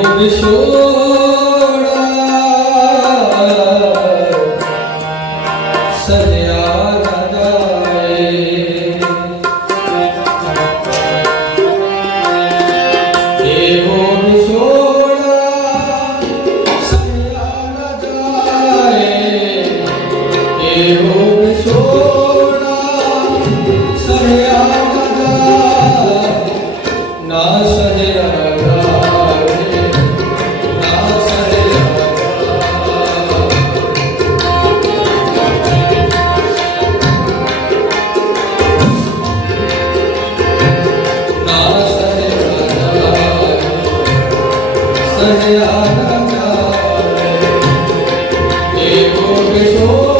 deixou ego bego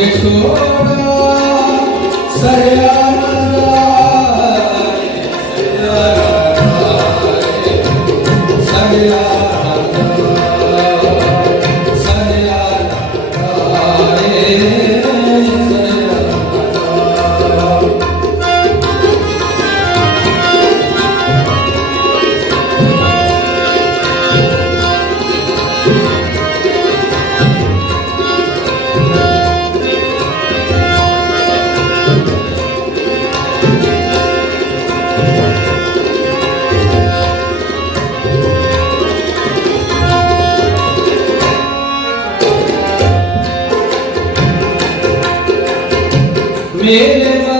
abençoou. Me leva